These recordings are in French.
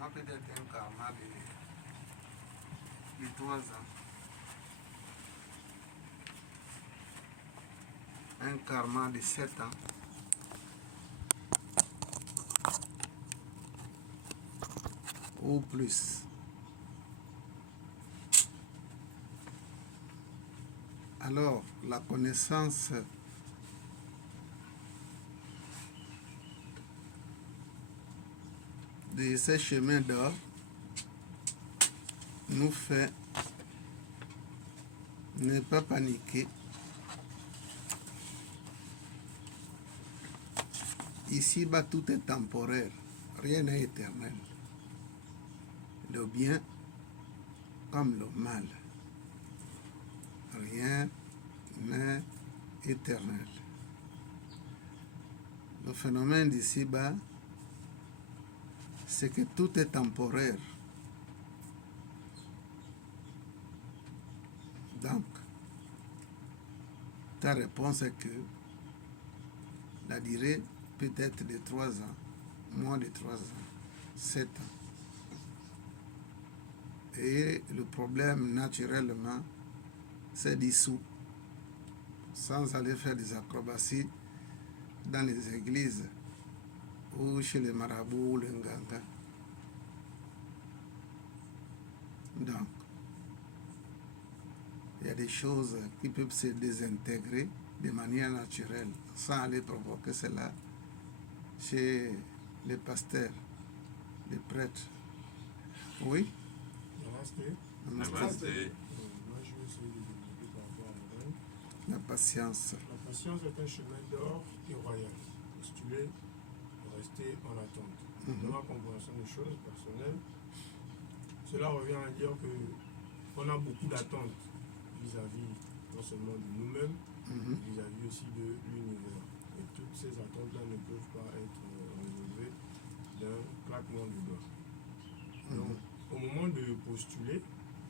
karma peut être un karma de 3 ans. Un karma de 7 ans. Ou plus. Alors, la connaissance de ces chemins d'or nous fait ne pas paniquer. Ici-bas, tout est temporaire, rien n'est éternel. Le bien comme le mal, rien n'est éternel. Le phénomène d'ici-bas, c'est que tout est temporaire. Donc, ta réponse est que la durée peut être de 3 ans, moins de 3 ans, 7 ans. Et le problème, naturellement, c'est dissous, sans aller faire des acrobaties dans les églises ou chez les marabouts ou les nganga. Donc, il y a des choses qui peuvent se désintégrer de manière naturelle, sans aller provoquer cela chez les pasteurs, les prêtres. Oui? Namasté. La patience. La patience est un chemin d'or et royal. Postuler, rester en attente. Dans ma compréhension des choses personnelles, cela revient à dire que on a beaucoup d'attentes vis-à-vis non seulement de nous-mêmes, vis-à-vis aussi de l'univers. Et toutes ces attentes-là ne peuvent pas être résolvées d'un claquement de doigts. Donc, au moment de postuler,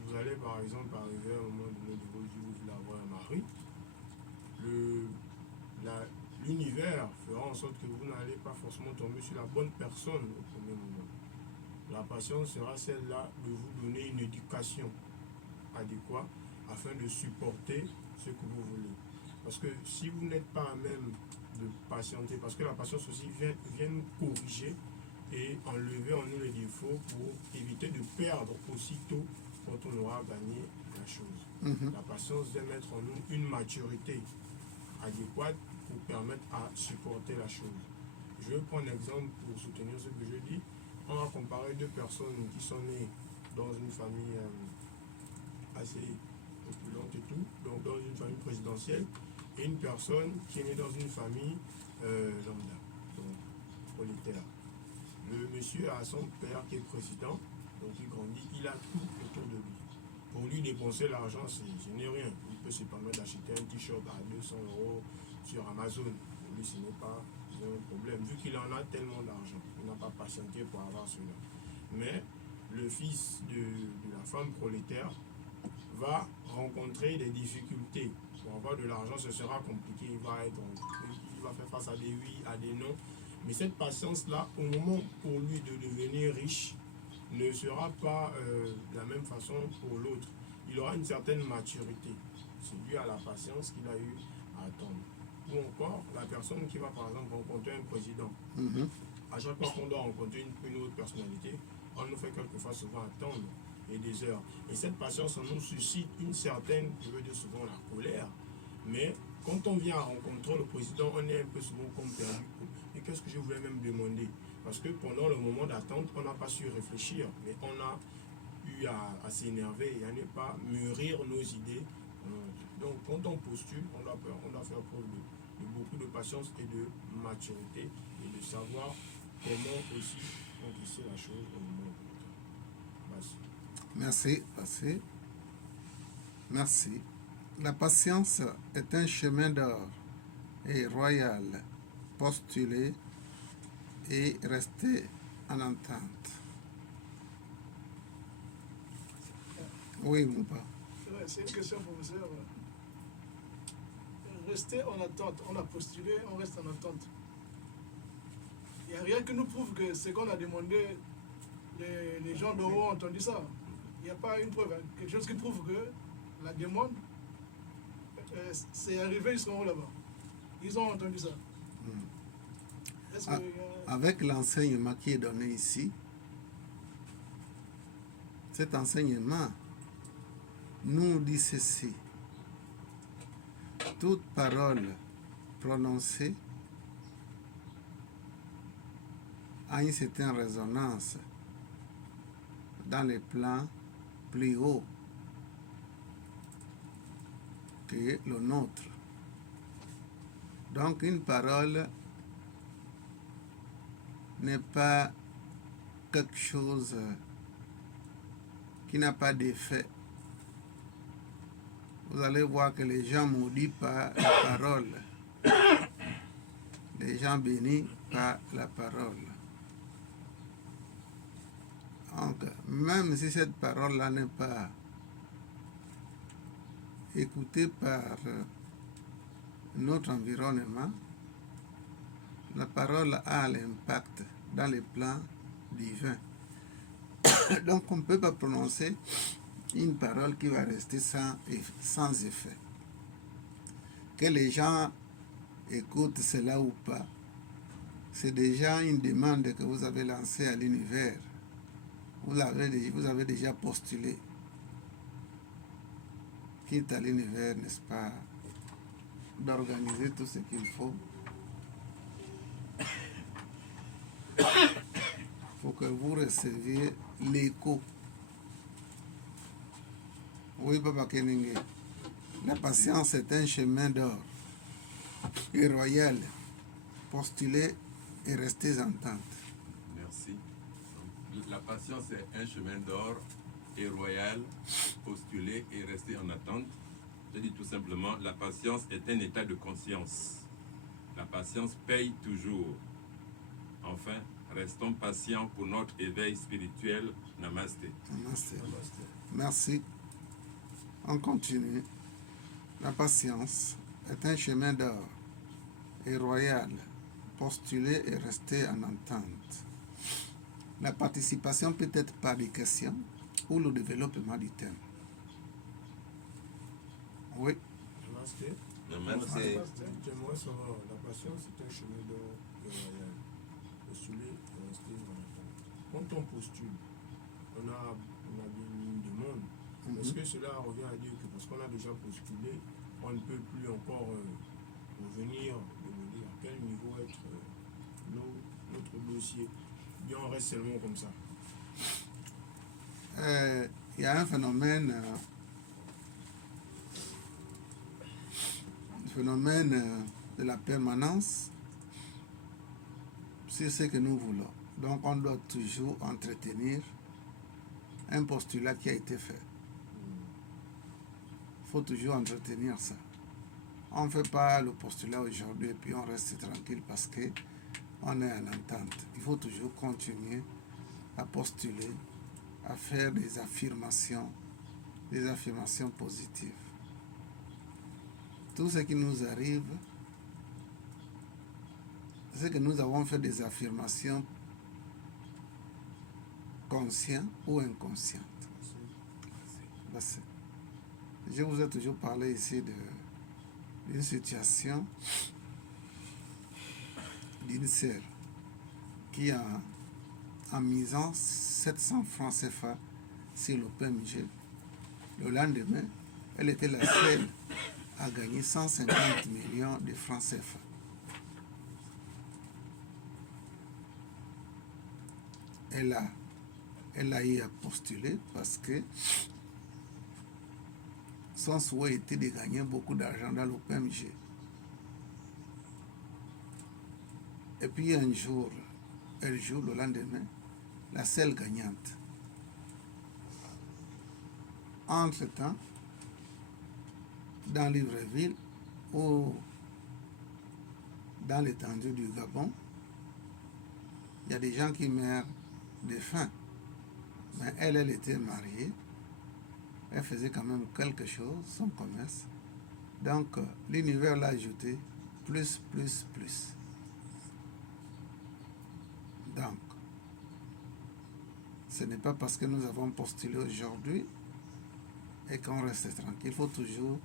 vous allez par exemple arriver à un moment donné de votre vie où vous voulez avoir un mari. L'univers fera en sorte que vous n'allez pas forcément tomber sur la bonne personne au premier moment. La patience sera celle-là de vous donner une éducation adéquate afin de supporter ce que vous voulez. Parce que si vous n'êtes pas à même de patienter, parce que la patience aussi vient nous corriger et enlever en nous les défauts pour éviter de perdre aussitôt quand on aura gagné la chose. La patience vient mettre en nous une maturité adéquate pour permettre à supporter la chose. Je vais prendre un exemple pour soutenir ce que je dis. On va comparer deux personnes qui sont nées dans une famille assez opulente et tout, donc dans une famille présidentielle, et une personne qui est née dans une famille lambda, donc prolétaire. Le monsieur a son père qui est président, donc il grandit, il a tout autour de lui. Pour lui, dépenser l'argent, ce n'est rien. Il peut se permettre d'acheter un t-shirt à 200 € sur Amazon. Pour lui, ce n'est pas un problème, vu qu'il en a tellement d'argent. Il n'a pas patienté pour avoir cela. Mais le fils de la femme prolétaire va rencontrer des difficultés. Pour avoir de l'argent, ce sera compliqué. Il va faire face à des oui, à des non. Mais cette patience-là, au moment pour lui de devenir riche, ne sera pas de la même façon pour l'autre. Il aura une certaine maturité. C'est dû à la patience qu'il a eu à attendre. Ou encore, la personne qui va par exemple rencontrer un président. À chaque fois qu'on doit rencontrer une autre personnalité, on nous fait quelquefois souvent attendre et des heures. Et cette patience en nous suscite une certaine, je veux dire souvent la colère. Mais quand on vient à rencontrer le président, on est un peu souvent comme perdu. Et qu'est-ce que je voulais même demander? Parce que pendant le moment d'attente, on n'a pas su réfléchir, mais on a eu à s'énerver et à ne pas mûrir nos idées. Donc, quand on postule, on doit faire preuve de beaucoup de patience et de maturité et de savoir comment aussi encaisser la chose au moment où. Merci. Merci. La patience est un chemin d'or et royal. Postuler et rester en entente. Oui, mon père. C'est une question, professeur. Rester en attente. On a postulé, on reste en attente. Il n'y a rien qui nous prouve que ce qu'on a demandé, les gens d'en haut ont entendu ça. Il n'y a pas une preuve, hein. Quelque chose qui prouve que la demande, c'est arrivé, ils seront là-bas. Ils ont entendu ça. Est-ce que, Avec l'enseignement qui est donné ici, cet enseignement nous dit ceci. Toute parole prononcée a une certaine résonance dans les plans plus hauts que le nôtre. Donc une parole n'est pas quelque chose qui n'a pas d'effet. Vous allez voir que les gens maudits par la parole, les gens bénis par la parole. Donc, même si cette parole-là n'est pas écoutée par notre environnement, la parole a l'impact dans les plans divins. Donc on ne peut pas prononcer une parole qui va rester sans effet. Que les gens écoutent cela ou pas, c'est déjà une demande que vous avez lancée à l'univers. Vous avez déjà postulé. Quitte à l'univers, n'est-ce pas, d'organiser tout ce qu'il faut. Il faut que vous receviez l'écho. Oui, Papa Keninge. La patience est un chemin d'or et royal. Postulez et restez en tente. Merci. La patience est un chemin d'or et royal. Postulez et restez en attente. Je dis tout simplement, la patience est un état de conscience. La patience paye toujours. Enfin, restons patients pour notre éveil spirituel. Namasté. Namasté. Merci. On continue. La patience est un chemin d'or et royal. Postulez et restez en attente. La participation peut être par des questions ou le développement du thème. Oui. Namasté. Namasté. J'aimerais savoir, la patience est un chemin d'or et royal. Postuler et rester en attente. Quand on postule, on a une demande. Est-ce que cela revient à dire que parce qu'on a déjà postulé, on ne peut plus encore revenir demander à quel niveau être notre dossier? Bien, on reste seulement comme ça. Il y a un phénomène de la permanence sur ce que nous voulons. Donc on doit toujours entretenir un postulat qui a été fait. Il faut toujours entretenir ça. On ne fait pas le postulat aujourd'hui et puis on reste tranquille parce qu'on est en entente. Il faut toujours continuer à postuler, à faire des affirmations positives. Tout ce qui nous arrive, c'est que nous avons fait des affirmations conscientes ou inconscientes. Je vous ai toujours parlé ici d'une situation d'une sœur qui en misant 700 francs CFA sur le PMG, le lendemain, elle était la seule à gagner 150 millions de francs CFA. Elle a eu à postuler parce que son souhait était de gagner beaucoup d'argent dans le PMG. Et puis un jour, elle joue le lendemain, la seule gagnante. Entre-temps, dans Libreville ou dans l'étendue du Gabon, il y a des gens qui meurent de faim. Mais elle était mariée. Elle faisait quand même quelque chose, son commerce. Donc, l'univers l'a ajouté plus. Donc, Ce n'est pas parce que nous avons postulé aujourd'hui et qu'on reste tranquille. Il faut toujours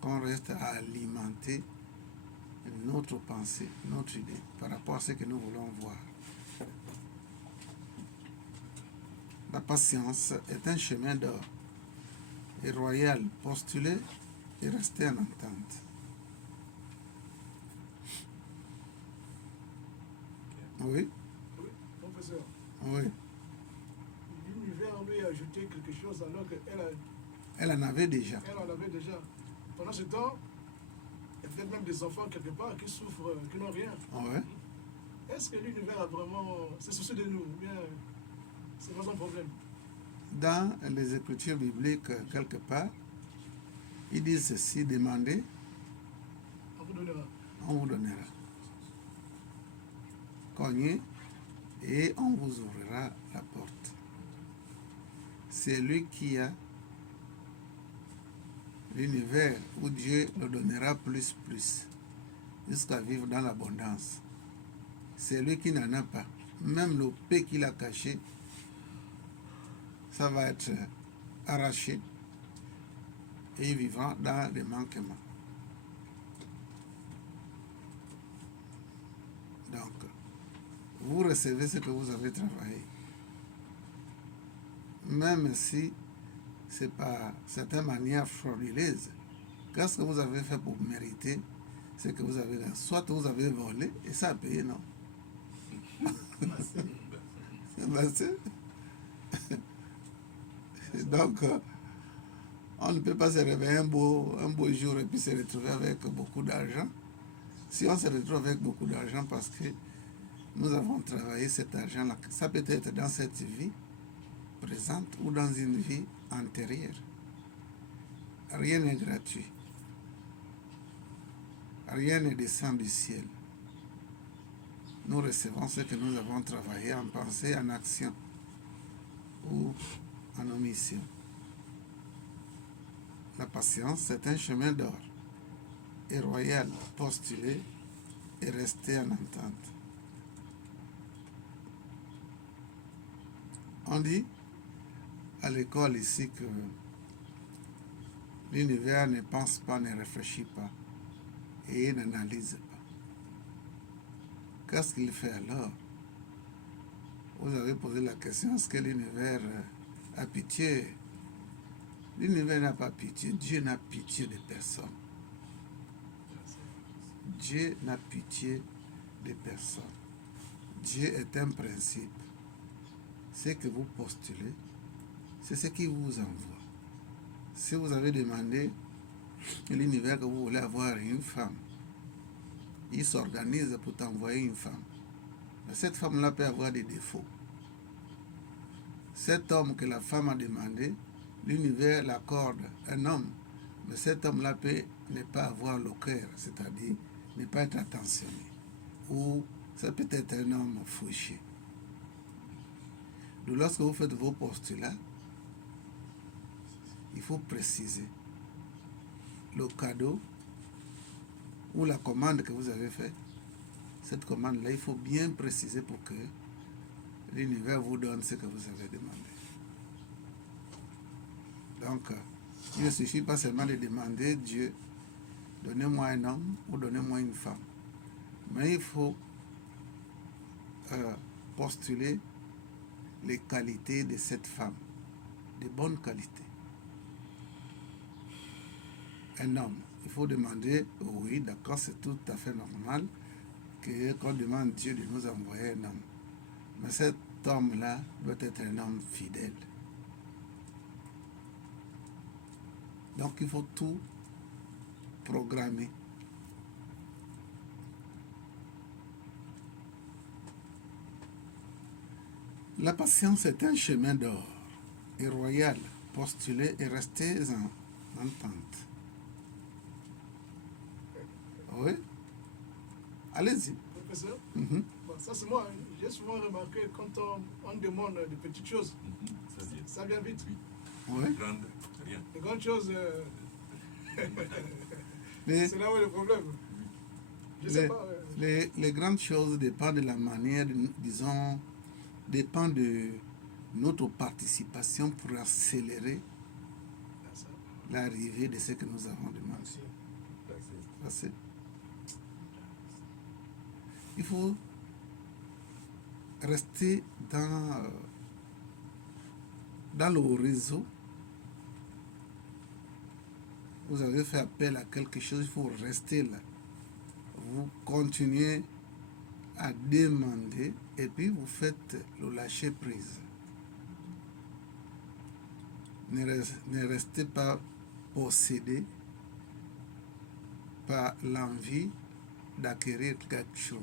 qu'on reste à alimenter notre pensée, notre idée par rapport à ce que nous voulons voir. La patience est un chemin d'or et royal, postulé et resté en entente. Oui, Oui, professeur. oui. L'univers lui a ajouté quelque chose alors Elle en avait déjà. elle en avait déjà. Pendant ce temps, il y a peut-être même des enfants quelque part qui souffrent, qui n'ont rien. Oui. Est-ce que l'univers a vraiment se soucié de nous ou bien c'est pas son problème? Dans les Écritures bibliques, quelque part, ils disent ceci, demandez, On vous donnera. on vous donnera. Cognez et on vous ouvrira la porte. C'est lui qui a l'univers où Dieu le donnera plus, jusqu'à vivre dans l'abondance. C'est lui qui n'en a pas. Même le peu qu'il a caché, ça va être arraché et il vivra dans les manquements. Donc, vous recevez ce que vous avez travaillé. Même si c'est par certaines manières frauduleuses, qu'est-ce que vous avez fait pour mériter ce que vous avez là? Soit vous avez volé et ça a payé, non? Donc, on ne peut pas se réveiller un beau jour et puis se retrouver avec beaucoup d'argent. Si on se retrouve avec beaucoup d'argent parce que nous avons travaillé cet argent-là, ça peut être dans cette vie présente ou dans une vie antérieure. Rien n'est gratuit. Rien ne descend du ciel. Nous recevons ce que nous avons travaillé en pensée, en action ou en omission. La patience, c'est un chemin d'or et royal, postulé et resté en entente. On dit à l'école ici que l'univers ne pense pas, ne réfléchit pas et n'analyse pas. Qu'est-ce qu'il fait alors? Vous avez posé la question, est-ce que l'univers a pitié? L'univers n'a pas pitié. Dieu n'a pitié de personne. Dieu n'a pitié de personne. Dieu est un principe. Ce que vous postulez, c'est ce qui vous envoie. Si vous avez demandé à l'univers que vous voulez avoir une femme, il s'organise pour t'envoyer une femme. Mais cette femme-là peut avoir des défauts. Cet homme que la femme a demandé, l'univers l'accorde un homme, mais cet homme-là peut ne pas avoir le cœur, c'est-à-dire ne pas être attentionné. Ou ça peut être un homme fauché. Donc lorsque vous faites vos postulats, il faut préciser le cadeau ou la commande que vous avez faite. Cette commande-là, il faut bien préciser pour que l'univers vous donne ce que vous avez demandé. Donc, il ne suffit pas seulement de demander Dieu, donnez-moi un homme ou donnez-moi une femme. Mais il faut postuler les qualités de cette femme, de bonnes qualités. Un homme, il faut demander, oui, d'accord, c'est tout à fait normal qu'on demande Dieu de nous envoyer un homme. Mais cet homme-là doit être un homme fidèle. Donc il faut tout programmer. La patience est un chemin d'or et royal, postulé et resté en entente. Oui? Allez-y. Professeur, Mhm. bon, ça c'est moi. J'ai souvent remarqué quand on demande de petites choses, ça vient vite. Oui. Grande, rien. Les grandes choses, Les, c'est là où est le problème. Je sais pas. les grandes choses dépendent de la manière, disons, dépend de notre participation pour accélérer C'est ça. l'arrivée de ce que nous avons demandé. Merci. Parce que il faut rester dans le réseau. Vous avez fait appel à quelque chose, il faut rester là. Vous continuez à demander et puis vous faites le lâcher prise. Ne restez pas possédé par l'envie d'acquérir quelque chose.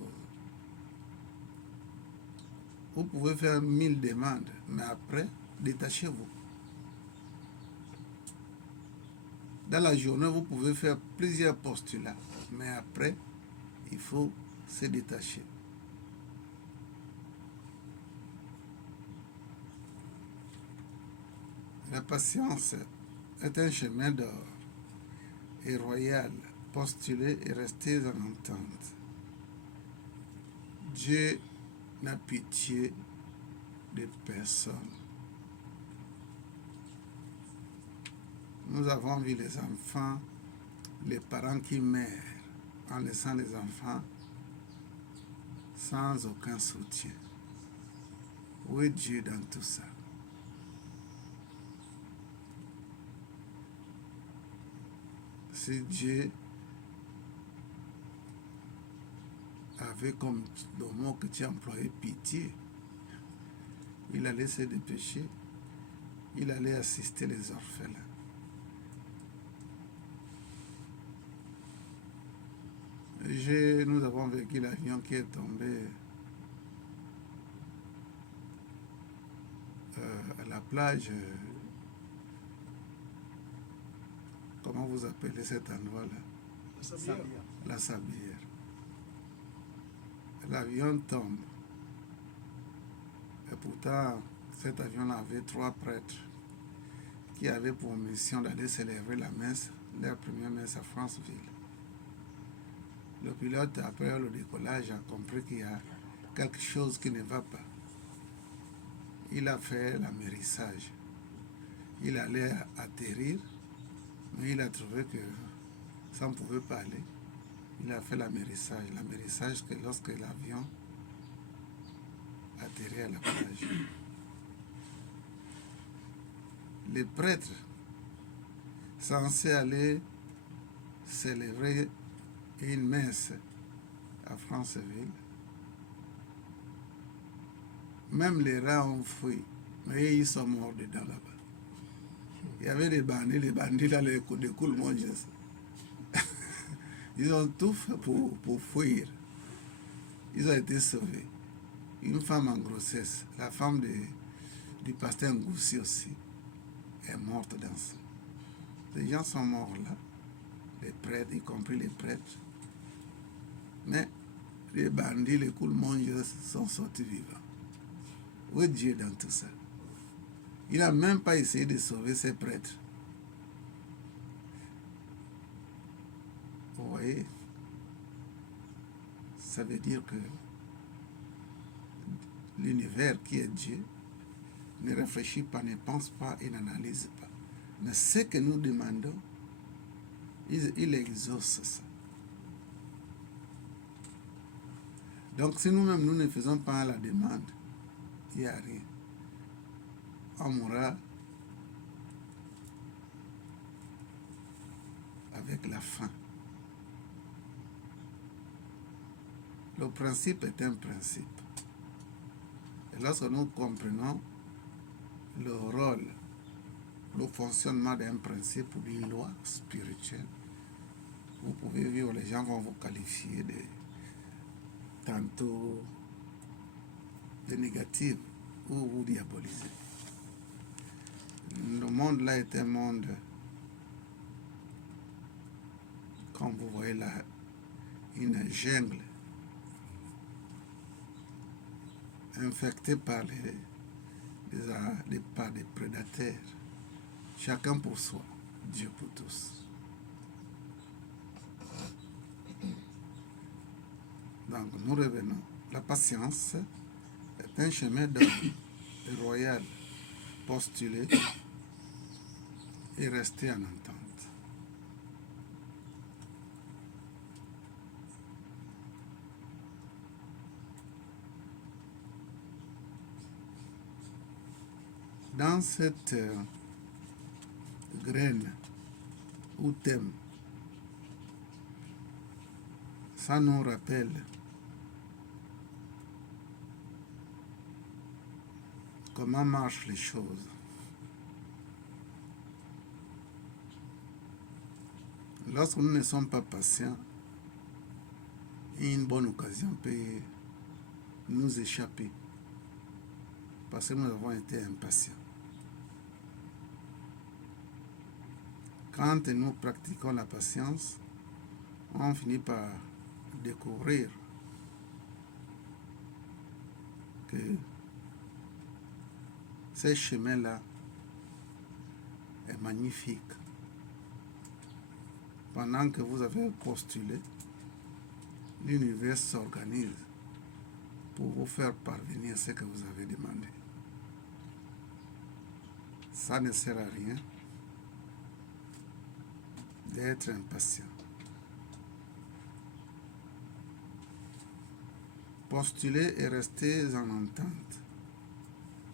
Vous pouvez faire 1000 demandes, mais après, détachez-vous. Dans la journée, vous pouvez faire plusieurs postulats, mais après, il faut se détacher. La patience est un chemin d'or et royal. Postulez et restez en entente. Dieu n'a pitié de personne. Nous avons vu les enfants, les parents qui meurent en laissant les enfants sans aucun soutien. Où est Dieu dans tout ça? Si Dieu avait comme le mot que tu as employé, pitié, il allait se dépêcher, il allait assister les orphelins. Nous avons vécu l'avion qui est tombé à la plage. Comment vous appelez cet endroit-là? La Sablière. La Sablière. L'avion tombe. Et pourtant, cet avion avait 3 prêtres qui avaient pour mission d'aller célébrer la messe, leur première messe à Franceville. Le pilote, après le décollage, a compris qu'il y a quelque chose qui ne va pas. Il a fait l'amérissage. Il allait atterrir, mais il a trouvé que ça ne pouvait pas aller. Il a fait l'amérissage. L'amérissage, c'est lorsque l'avion atterrit à la plage. Les prêtres, censés aller célébrer une messe à Franceville, même les rats ont fui, mais ils sont morts dedans là-bas. Il y avait des bandits, les bandits là, les coups ils ont tout fait pour fuir. Ils ont été sauvés. Une femme en grossesse, la femme du pasteur Ngoussi aussi, est morte dans ça. Les gens sont morts là, les prêtres, y compris les prêtres. Mais les bandits, les coulmongers sont sortis vivants. Où est Dieu dans tout ça? Il n'a même pas essayé de sauver ses prêtres. Vous voyez? Ça veut dire que l'univers qui est Dieu ne réfléchit pas, ne pense pas et n'analyse pas. Mais ce que nous demandons, il exauce ça. Donc si nous-mêmes, nous ne faisons pas la demande, il n'y a rien. On mourra avec la faim. Le principe est un principe. Et lorsque nous comprenons le rôle, le fonctionnement d'un principe ou d'une loi spirituelle, vous pouvez vivre, les gens vont vous qualifier de tantôt de négatif ou vous diaboliser. Le monde là est un monde, comme vous voyez là, une jungle infectée par par des prédateurs. Chacun pour soi, Dieu pour tous. Donc nous revenons. La patience est un chemin d'or royal postuler et rester en entente. Dans cette graine ou thème, ça nous rappelle comment marchent les choses. Lorsque nous ne sommes pas patients, une bonne occasion peut nous échapper parce que nous avons été impatients. Quand nous pratiquons la patience, on finit par découvrir que ce chemin-là est magnifique. Pendant que vous avez postulé, l'univers s'organise pour vous faire parvenir ce que vous avez demandé. Ça ne sert à rien d'être impatient. Postulez et restez en entente.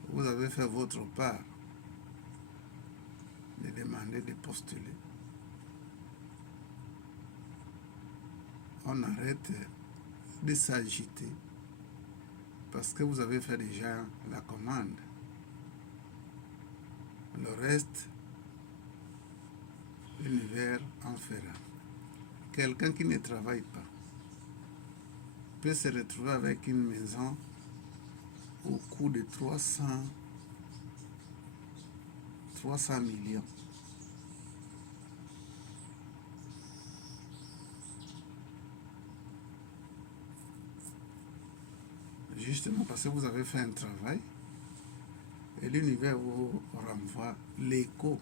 Vous avez fait votre part de demander de postuler. On arrête de s'agiter parce que vous avez fait déjà la commande. Le reste, l'univers en fera. Quelqu'un qui ne travaille pas peut se retrouver avec une maison au coût de 300 millions. Justement parce que vous avez fait un travail et l'univers vous renvoie l'écho.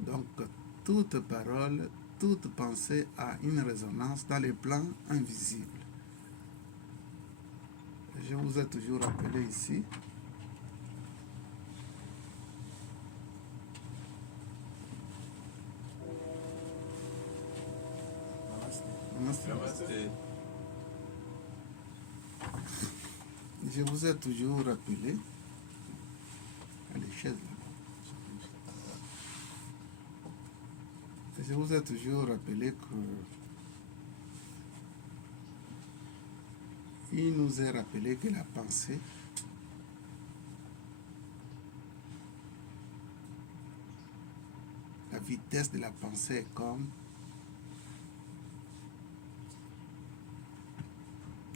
Donc, toute parole, toute pensée a une résonance dans les plans invisibles. Je vous ai toujours rappelé ici Namasté. Je vous ai toujours rappelé les chaises là. Je vous ai toujours rappelé que il nous est rappelé que la pensée la vitesse de la pensée est comme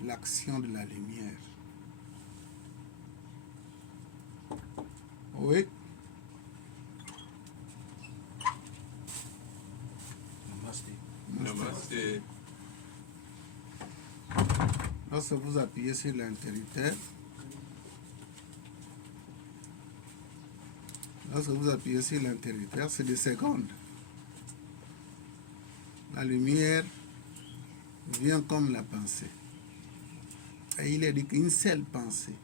l'action de la lumière. Oui. Namasté. Lorsque vous appuyez sur l'interrupteur, c'est des secondes. La lumière vient comme la pensée. Et il est dit qu'une seule pensée,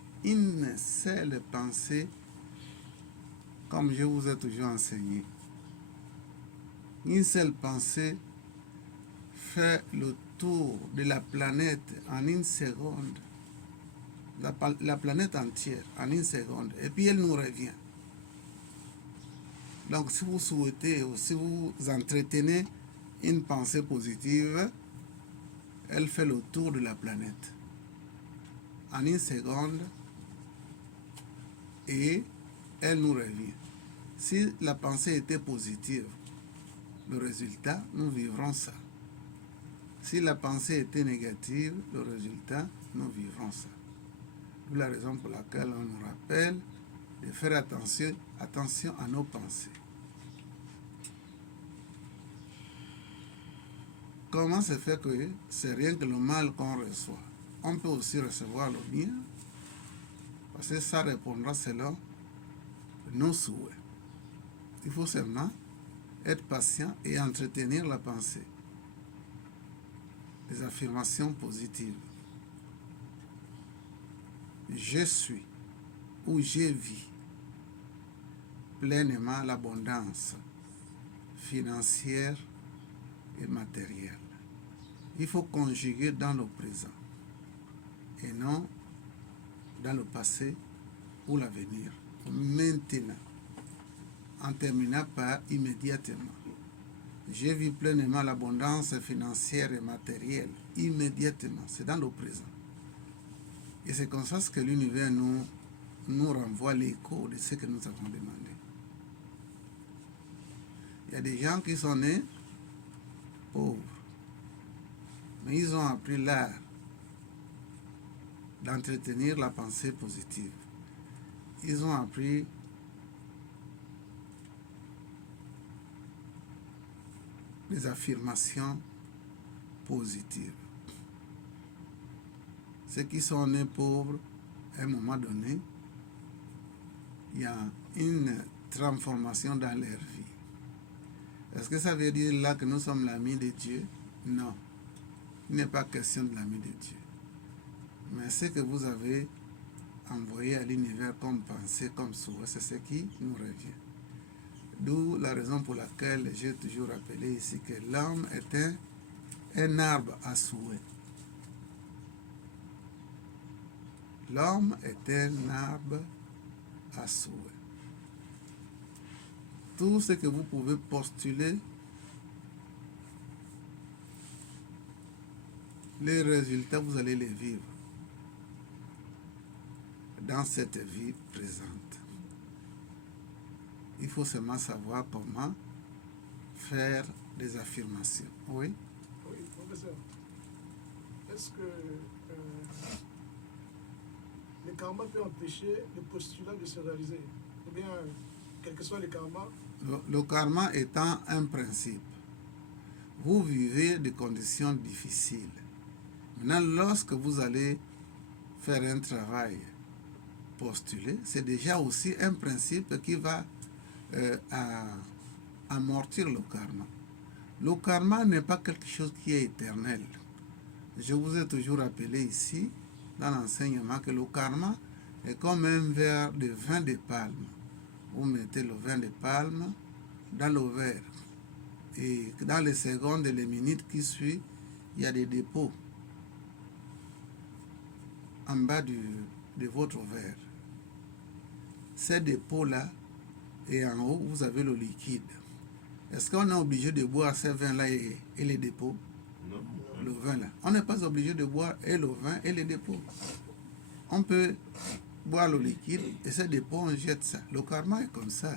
comme je vous ai toujours enseigné, une seule pensée fait le tour de la planète en une seconde, la planète entière en une seconde, et puis elle nous revient. Donc si vous souhaitez ou si vous entretenez une pensée positive, elle fait le tour de la planète en une seconde et elle nous revient. Si la pensée était positive, le résultat, nous vivrons ça. Si la pensée était négative, le résultat, nous vivrons ça. C'est la raison pour laquelle on nous rappelle de faire attention à nos pensées. Comment se fait que c'est rien que le mal qu'on reçoit? On peut aussi recevoir le bien, parce que ça répondra selon nos souhaits. Il faut seulement être patient et entretenir la pensée. Des affirmations positives. Je suis. où je vis pleinement l'abondance financière et matérielle. Il faut conjuguer dans le présent et non dans le passé ou l'avenir. Maintenant, en terminant par immédiatement. Je vis pleinement l'abondance financière et matérielle immédiatement. C'est dans le présent. Et c'est comme ça que l'univers nous renvoie l'écho de ce que nous avons demandé. Il y a des gens qui sont nés pauvres, mais ils ont appris l'art d'entretenir la pensée positive. Ils ont appris les affirmations positives. Ceux qui sont nés pauvres, à un moment donné, il y a une transformation dans leur vie. Est-ce que ça veut dire là que nous sommes l'ami de Dieu? Non. Il n'est pas question de l'ami de Dieu. Mais ce que vous avez envoyé à l'univers comme pensée, comme souhait, c'est ce qui nous revient. D'où la raison pour laquelle j'ai toujours rappelé ici que l'homme est un arbre à souhait. L'homme est un arbre à souhait. Tout ce que vous pouvez postuler, les résultats, vous allez les vivre dans cette vie présente. Il faut seulement savoir comment faire des affirmations. Oui? Oui, professeur. Est-ce que le karma peut empêcher le postulat de se réaliser? Ou bien, quel que soit le karma? Le karma étant un principe, vous vivez des conditions difficiles. Maintenant, lorsque vous allez faire un travail postulé, c'est déjà aussi un principe qui va amortir le karma. Le karma n'est pas quelque chose qui est éternel. Je vous ai toujours rappelé ici, dans l'enseignement, que le karma est comme un verre de vin de palme. Vous mettez le vin de palme dans le verre. Et dans les secondes et les minutes qui suivent, il y a des dépôts en bas de votre verre. Ces dépôts-là, et en haut, vous avez le liquide. Est-ce qu'on est obligé de boire ces vins-là et les dépôts? Non. Le vin-là. On n'est pas obligé de boire et le vin et les dépôts. On peut boire le liquide et ces dépôts, on jette ça. Le karma est comme ça.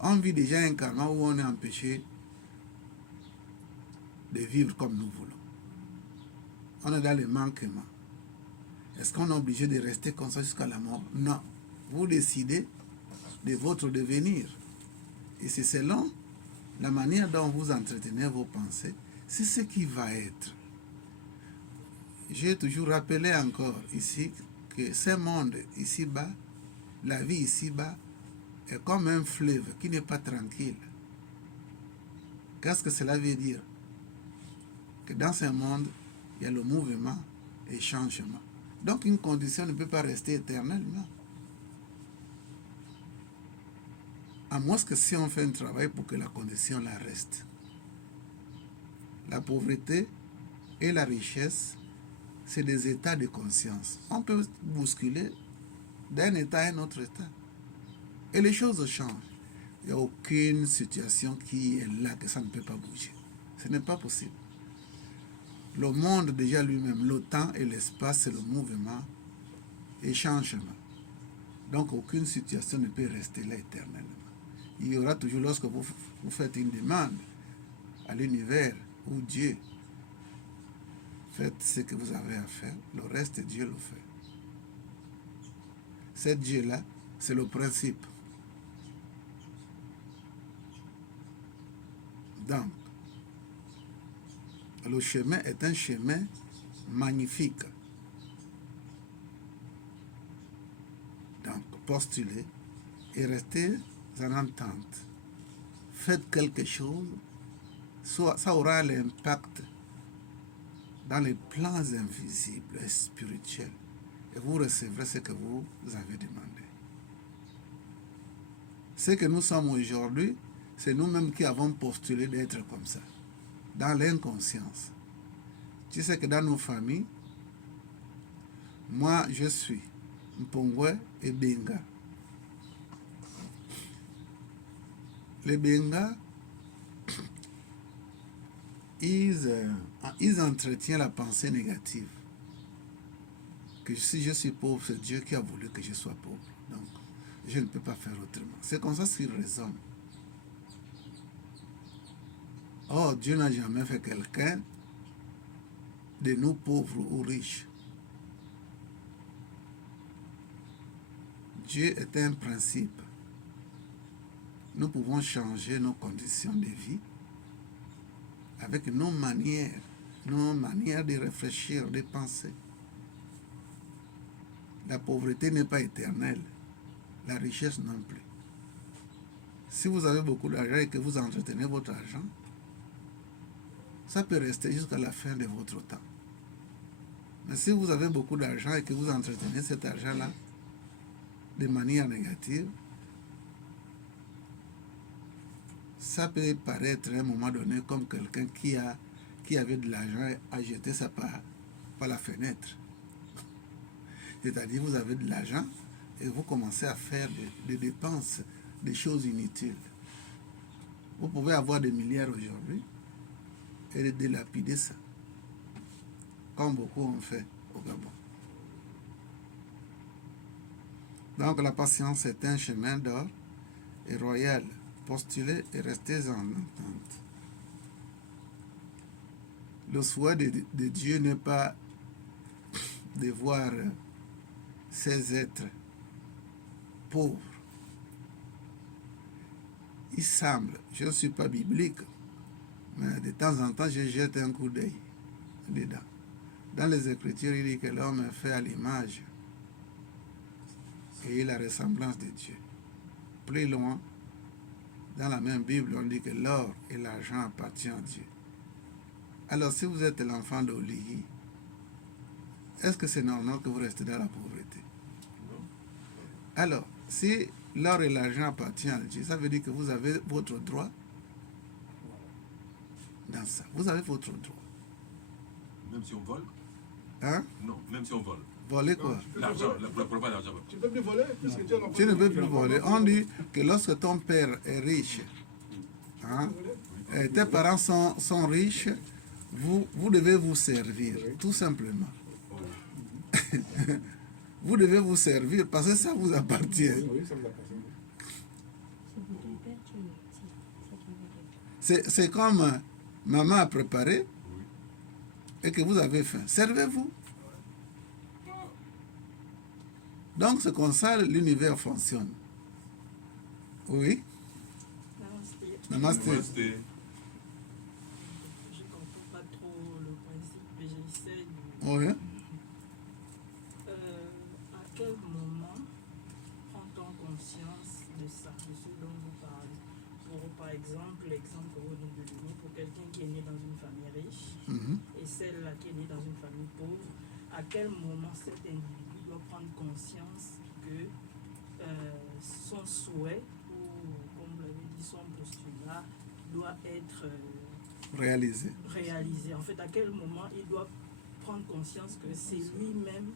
On vit déjà un karma où on est empêché de vivre comme nous voulons. On est dans le manquement. Est-ce qu'on est obligé de rester comme ça jusqu'à la mort? Non. Vous décidez de votre devenir. Et c'est selon la manière dont vous entretenez vos pensées, c'est ce qui va être. J'ai toujours rappelé encore ici que ce monde ici-bas, la vie ici-bas, est comme un fleuve qui n'est pas tranquille. Qu'est-ce que cela veut dire? Que dans ce monde, il y a le mouvement et le changement. Donc une condition ne peut pas rester éternellement. À moins que si on fait un travail pour que la condition la reste. La pauvreté et la richesse, c'est des états de conscience. On peut bousculer d'un état à un autre état. Et les choses changent. Il n'y a aucune situation qui est là que ça ne peut pas bouger. Ce n'est pas possible. Le monde déjà lui-même, le temps et l'espace, c'est le mouvement et changement. Donc aucune situation ne peut rester là éternellement. Il y aura toujours, lorsque vous faites une demande à l'univers ou Dieu, faites ce que vous avez à faire, le reste, Dieu le fait. Ce Dieu-là, c'est le principe. Donc, le chemin est un chemin magnifique. Donc, postulez et restez en entente. Faites quelque chose, ça aura l'impact dans les plans invisibles et spirituels. Et vous recevrez ce que vous avez demandé. Ce que nous sommes aujourd'hui, c'est nous-mêmes qui avons postulé d'être comme ça, dans l'inconscience. Tu sais que dans nos familles, moi je suis Mpongwe et Benga. Les Benga, ils entretiennent la pensée négative. Que si je suis pauvre, c'est Dieu qui a voulu que je sois pauvre. Donc, je ne peux pas faire autrement. C'est comme ça qu'ils raisonnent. Or, Dieu n'a jamais fait quelqu'un de nous pauvres ou riches. Dieu est un principe. Nous pouvons changer nos conditions de vie avec nos manières de réfléchir, de penser. La pauvreté n'est pas éternelle, la richesse non plus. Si vous avez beaucoup d'argent et que vous entretenez votre argent, ça peut rester jusqu'à la fin de votre temps. Mais si vous avez beaucoup d'argent et que vous entretenez cet argent-là de manière négative, ça peut paraître à un moment donné comme quelqu'un qui avait de l'argent à jeter ça par la fenêtre. C'est-à-dire, vous avez de l'argent et vous commencez à faire des dépenses, des choses inutiles. Vous pouvez avoir des milliards aujourd'hui et délapider ça, comme beaucoup ont fait au Gabon. Donc, la patience est un chemin d'or et royal. Postulez et restez en entente. Le souhait de Dieu n'est pas de voir ces êtres pauvres. Il semble, je ne suis pas biblique, mais de temps en temps, je jette un coup d'œil dedans. Dans les Écritures, il dit que l'homme est fait à l'image et la ressemblance de Dieu. Plus loin, dans la même Bible, on dit que l'or et l'argent appartiennent à Dieu. Alors, si vous êtes l'enfant d'Olihi, est-ce que c'est normal que vous restez dans la pauvreté? Alors, si l'or et l'argent appartiennent à Dieu, ça veut dire que vous avez votre droit dans ça. Vous avez votre droit. Même si on vole? Hein? Non, même si on vole. Voler quoi? L'argent, pas l'argent. Tu ne peux plus voler puisque Dieu n'a pas Tu ne peux plus voler. On dit que lorsque ton père est riche, hein, et tes parents sont riches, vous devez vous servir, tout simplement. Vous devez vous servir parce que ça vous appartient. C'est comme maman a préparé et que vous avez faim. Servez-vous. Donc c'est comme ça l'univers fonctionne. Oui. Namasté. Namasté. Je ne comprends pas trop le principe, mais j'essaie de... Oui. À quel moment prend-on conscience de ça, de ce dont vous parlez? Pour, par exemple, l'exemple que vous nous donnez, pour quelqu'un qui est né dans une famille riche et celle-là qui est née dans une famille pauvre, à quel moment cet individu doit prendre conscience que son souhait, ou comme vous l'avez dit, son postulat, doit être Réalisé. En fait, à quel moment il doit prendre conscience que c'est lui-même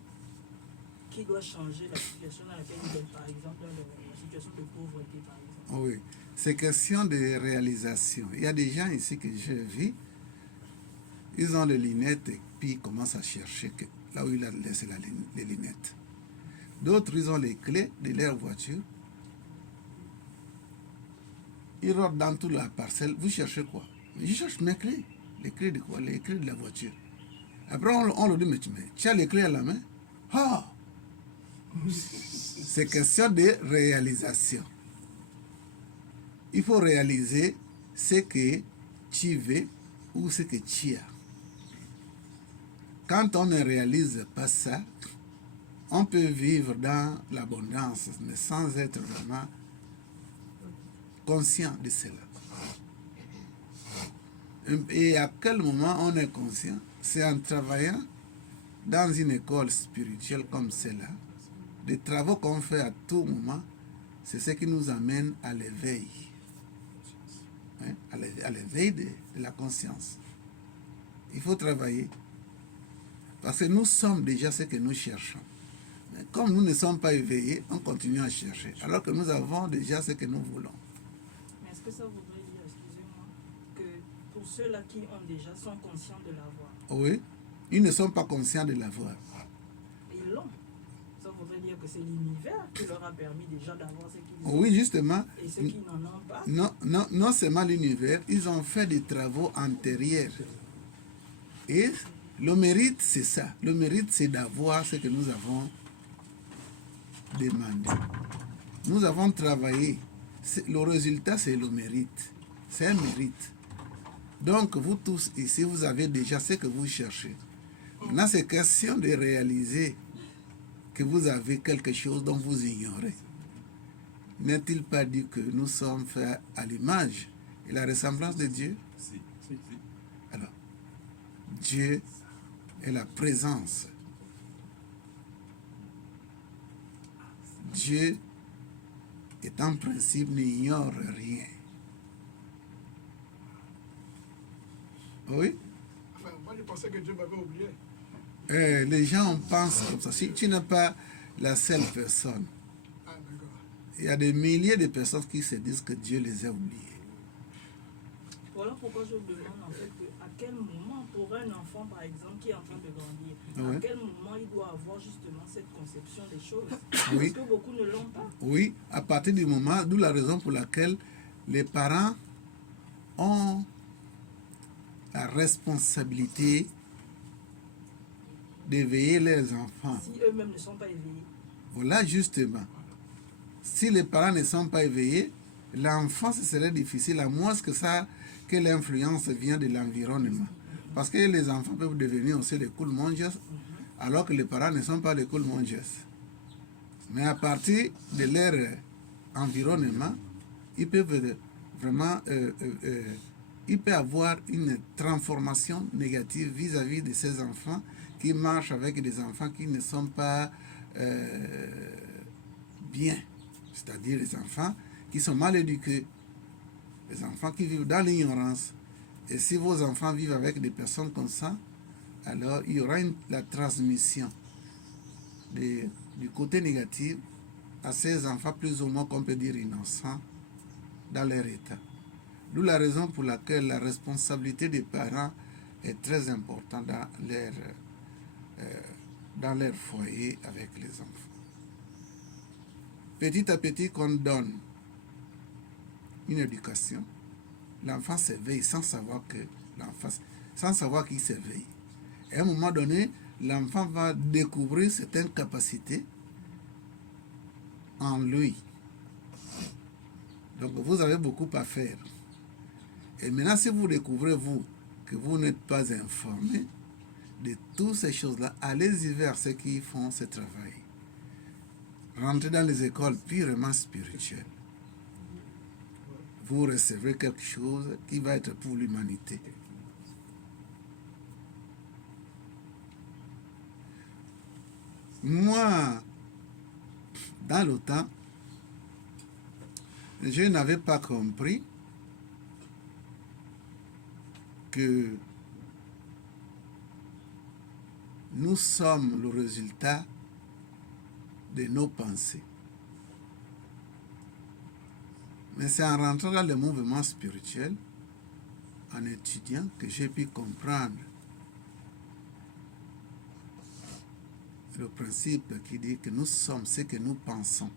qui doit changer la situation dans laquelle il est, par exemple, la situation de pauvreté, par exemple. Oui, c'est question de réalisation. Il y a des gens ici que j'ai vus, ils ont les lunettes et puis ils commencent à chercher là où il a laissé les lunettes. D'autres, ils ont les clés de leur voiture. Ils rentrent dans toute la parcelle. Vous cherchez quoi? Je cherche mes clés. Les clés de quoi? Les clés de la voiture. Après, on leur dit, mais tu as les clés à la main? Ah! C'est question de réalisation. Il faut réaliser ce que tu veux ou ce que tu as. Quand on ne réalise pas ça, on peut vivre dans l'abondance, mais sans être vraiment conscient de cela. Et à quel moment on est conscient? C'est en travaillant dans une école spirituelle comme celle-là, des travaux qu'on fait à tout moment c'est ce qui nous amène à l'éveil. Hein, à l'éveil de la conscience. Il faut travailler. Parce que nous sommes déjà ce que nous cherchons. Mais comme nous ne sommes pas éveillés, on continue à chercher. Alors que nous avons déjà ce que nous voulons. Mais est-ce que ça voudrait dire, excusez-moi, que pour ceux-là qui ont déjà, sont conscients de l'avoir, Oui, ils ne sont pas conscients de l'avoir. ils l'ont. Ça voudrait dire que c'est l'univers qui leur a permis déjà d'avoir ce qu'ils ont. Oui, justement. Et ceux qui n'en ont pas, Non seulement l'univers, ils ont fait des travaux antérieurs. Et le mérite, c'est ça. Le mérite, c'est d'avoir ce que nous avons demandé. Nous avons travaillé. Le résultat, c'est le mérite. C'est un mérite. Donc, vous tous ici, vous avez déjà ce que vous cherchez. Maintenant, c'est question de réaliser que vous avez quelque chose dont vous ignorez. N'est-il pas dit que nous sommes faits à l'image et la ressemblance de Dieu? Si. Alors, Dieu est la présence. Dieu est en principe n'ignore rien. Oui? Enfin, moi, je pensais que Dieu m'avait oublié. Les gens pensent comme ça. Si tu n'es pas la seule personne, Ah, d'accord. il y a des milliers de personnes qui se disent que Dieu les a oubliés. voilà pourquoi je vous demande en fait à quel moment, pour un enfant par exemple qui est en train de grandir, Ouais. à quel moment il doit avoir justement cette conception des choses. Oui. Parce que beaucoup ne l'ont pas. Oui, à partir du moment, d'où la raison pour laquelle les parents ont la responsabilité d'éveiller leurs enfants. Si eux-mêmes ne sont pas éveillés. Voilà justement. Si les parents ne sont pas éveillés, l'enfant, ce serait difficile, à moins que l'influence vient de l'environnement. Parce que les enfants peuvent devenir aussi des cool mongers, alors que les parents ne sont pas des cool mongers. Mais à partir de leur environnement, ils peuvent vraiment il peut avoir une transformation négative vis-à-vis de ces enfants qui marchent avec des enfants qui ne sont pas bien. C'est-à-dire les enfants qui sont mal éduqués, les enfants qui vivent dans l'ignorance. Et si vos enfants vivent avec des personnes comme ça, alors il y aura la transmission du côté négatif à ces enfants plus ou moins, qu'on peut dire, innocents dans leur état. D'où la raison pour laquelle la responsabilité des parents est très importante dans leur foyer avec les enfants. Petit à petit, qu'on donne une éducation, l'enfant s'éveille sans savoir qu'il s'éveille. Et à un moment donné, l'enfant va découvrir certaines capacités en lui. Donc vous avez beaucoup à faire. Et maintenant, si vous découvrez, vous, que vous n'êtes pas informé de toutes ces choses-là, allez-y vers ceux qui font ce travail. Rentrez dans les écoles purement spirituelles. Vous recevrez quelque chose qui va être pour l'humanité. Moi, dans le temps, je n'avais pas compris que nous sommes le résultat de nos pensées. Mais c'est en rentrant dans le mouvement spirituel, en étudiant, que j'ai pu comprendre le principe qui dit que nous sommes ce que nous pensons.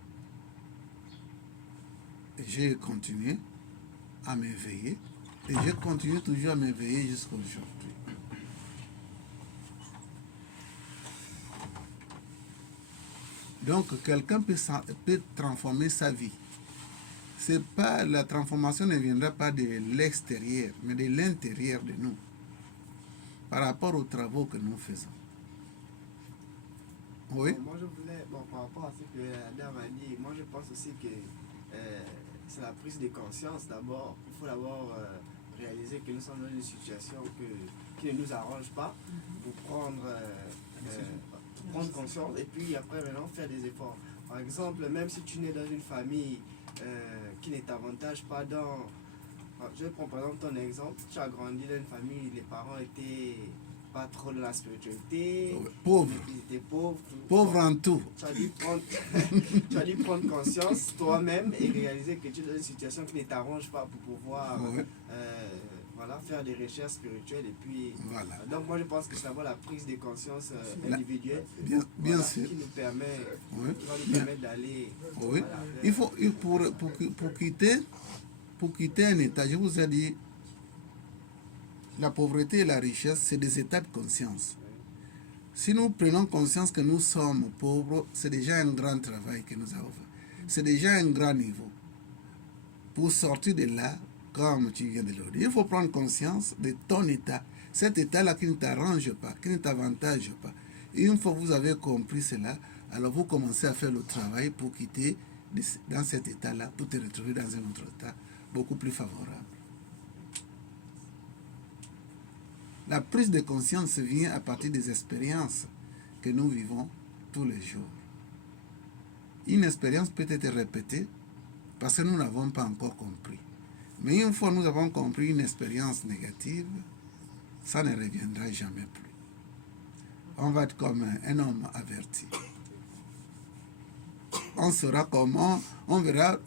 Et j'ai continué à m'éveiller, et je continue toujours à m'éveiller jusqu'à aujourd'hui. Donc, quelqu'un peut transformer sa vie. La transformation ne viendra pas de l'extérieur, mais de l'intérieur de nous, par rapport aux travaux que nous faisons. Oui. Moi, je voulais, par rapport à ce que Adam a dit, moi je pense aussi que c'est la prise de conscience d'abord. Il faut d'abord réaliser que nous sommes dans une situation qui ne nous arrange pas pour prendre conscience et puis après maintenant faire des efforts. Par exemple, même si tu nais dans une famille qui ne t'avantage pas dans... Je prends par exemple ton exemple, tu as grandi dans une famille, les parents étaient pas trop de la spiritualité, Pauvre. ils étaient pauvres. Pauvre en tout. Tu as dû prendre, tu as dû prendre conscience toi-même et réaliser que tu es dans une situation qui ne t'arrange pas pour pouvoir Ouais. voilà, faire des recherches spirituelles. Et puis, Voilà. donc moi je pense que c'est d'abord la prise de conscience La- individuelle Bien voilà, sûr. qui nous permet, Oui. qui va nous Bien. permettre d'aller Oui. voilà, vers- Il faut, pour quitter un état, je vous ai dit, la pauvreté et la richesse, c'est des états de conscience. Si nous prenons conscience que nous sommes pauvres, c'est déjà un grand travail que nous avons fait. C'est déjà un grand niveau. Pour sortir de là, comme tu viens de le dire, il faut prendre conscience de ton état. Cet état-là qui ne t'arrange pas, qui ne t'avantage pas. Et une fois que vous avez compris cela, alors vous commencez à faire le travail pour quitter dans cet état-là, pour te retrouver dans un autre état beaucoup plus favorable. La prise de conscience vient à partir des expériences que nous vivons tous les jours. Une expérience peut être répétée parce que nous n'avons pas encore compris. Mais une fois que nous avons compris une expérience négative, ça ne reviendra jamais plus. On va être comme un homme averti. On saura comment, on verra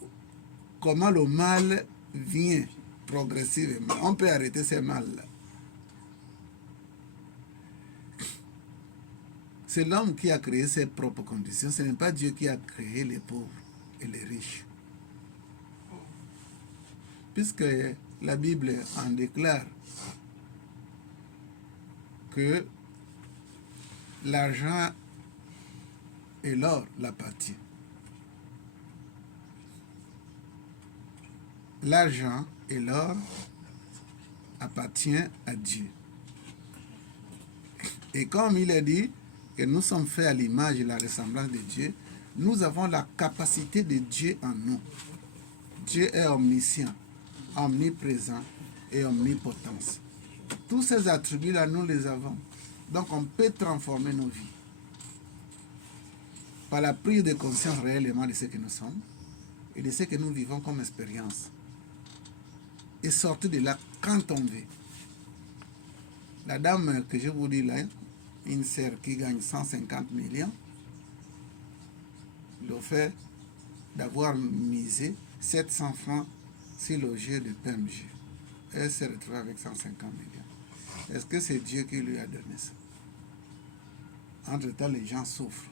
comment le mal vient progressivement. On peut arrêter ce mal-là. C'est l'homme qui a créé ses propres conditions. Ce n'est pas Dieu qui a créé les pauvres et les riches. Puisque la Bible en déclare que l'argent et l'or l'appartiennent. L'argent et l'or appartiennent à Dieu. Et comme il est dit que nous sommes faits à l'image et la ressemblance de Dieu, nous avons la capacité de Dieu en nous. Dieu est omniscient, omniprésent et omnipotence. Tous ces attributs-là, nous les avons. Donc on peut transformer nos vies par la prise de conscience réellement de ce que nous sommes et de ce que nous vivons comme expérience. Et sortir de là quand on veut. La dame que je vous dis là, une sœur qui gagne 150 millions, le fait d'avoir misé 700 francs sur le jeu de PMG. Elle s'est retrouvée avec 150 millions. Est-ce que c'est Dieu qui lui a donné ça? Entre-temps, les gens souffrent.